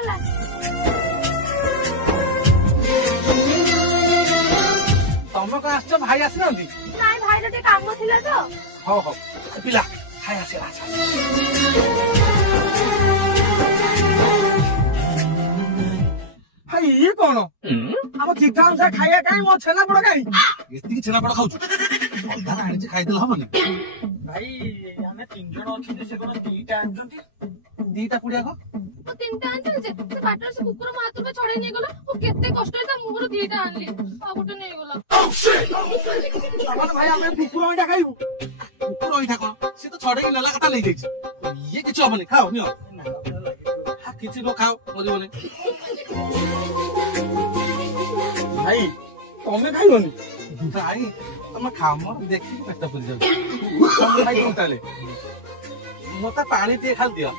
ହେଇଗଲା। ତମେ କଣ ଆସିଛ ଭାଇ ଆସିନାହାନ୍ତି? ନାଇଁ ଭାଇର ଟିକେ କାମ ଥିଲା ତ। ହଉ ହଉ ପିଲା ଖାଇ ଆସିଲା। ଭାଇ ଇଏ କଣ ଆମ ଚିଠା ଅନୁସାରେ ଖାଇବା କାଇଁ ମୋ ଛେନାପୋଡ କାଇଁ? ଏତିକି ଛେନାପୋଡ ଖାଉଛୁ? ଅଧା ଆଣିଛି ଖାଇଦେଲେ ହବନି? ଭାଇ ଆମେ 3 ଜଣ ଅଛନ୍ତି, ସେ କଣ 2ଟା ଆଣିଛନ୍ତି? 2ଟା ପୁଡିଆ କଣ? ମୁଁ 3ଟା ଆଣିଥିଲି ଯେ ସେ ବାଟରେ ସେ କୁକୁର ମୋ ହାତରୁ ଛଡେଇ ନେଇଗଲା। ମୁଁ କେତେ କଷ୍ଟରେ ତା ମୁହଁରୁ 2ଟା ଆଣିଲି, ଆଉ ଗୋଟେ ନେଇଗଲା। ଭାଇ ଆମେ କୁକୁର ଅଇଁଠା ଖାଇବୁ? କୁକୁର ଅଇଁଠା କଣ, ସେ ତ ଛଡେଇକି ନେଲା କଥା ନେଇଯାଇଛି। ଇଏ କିଛି ହବନି, ଖାଅ ନିଅ। କିଛି ନ ଖାଅ ମରିବନି। ଭାଇ ତମେ ଖାଇବନି? ଭାଇ ତମେ ଖାଅ, ମୋର ଦେଖିକି ପେଟ ପୁରି ଯାଉଛି। ଭାଇ ତାହେଲେ ମତେ ପାଣି ଟିକେ ଖାଲି ଦିଅ।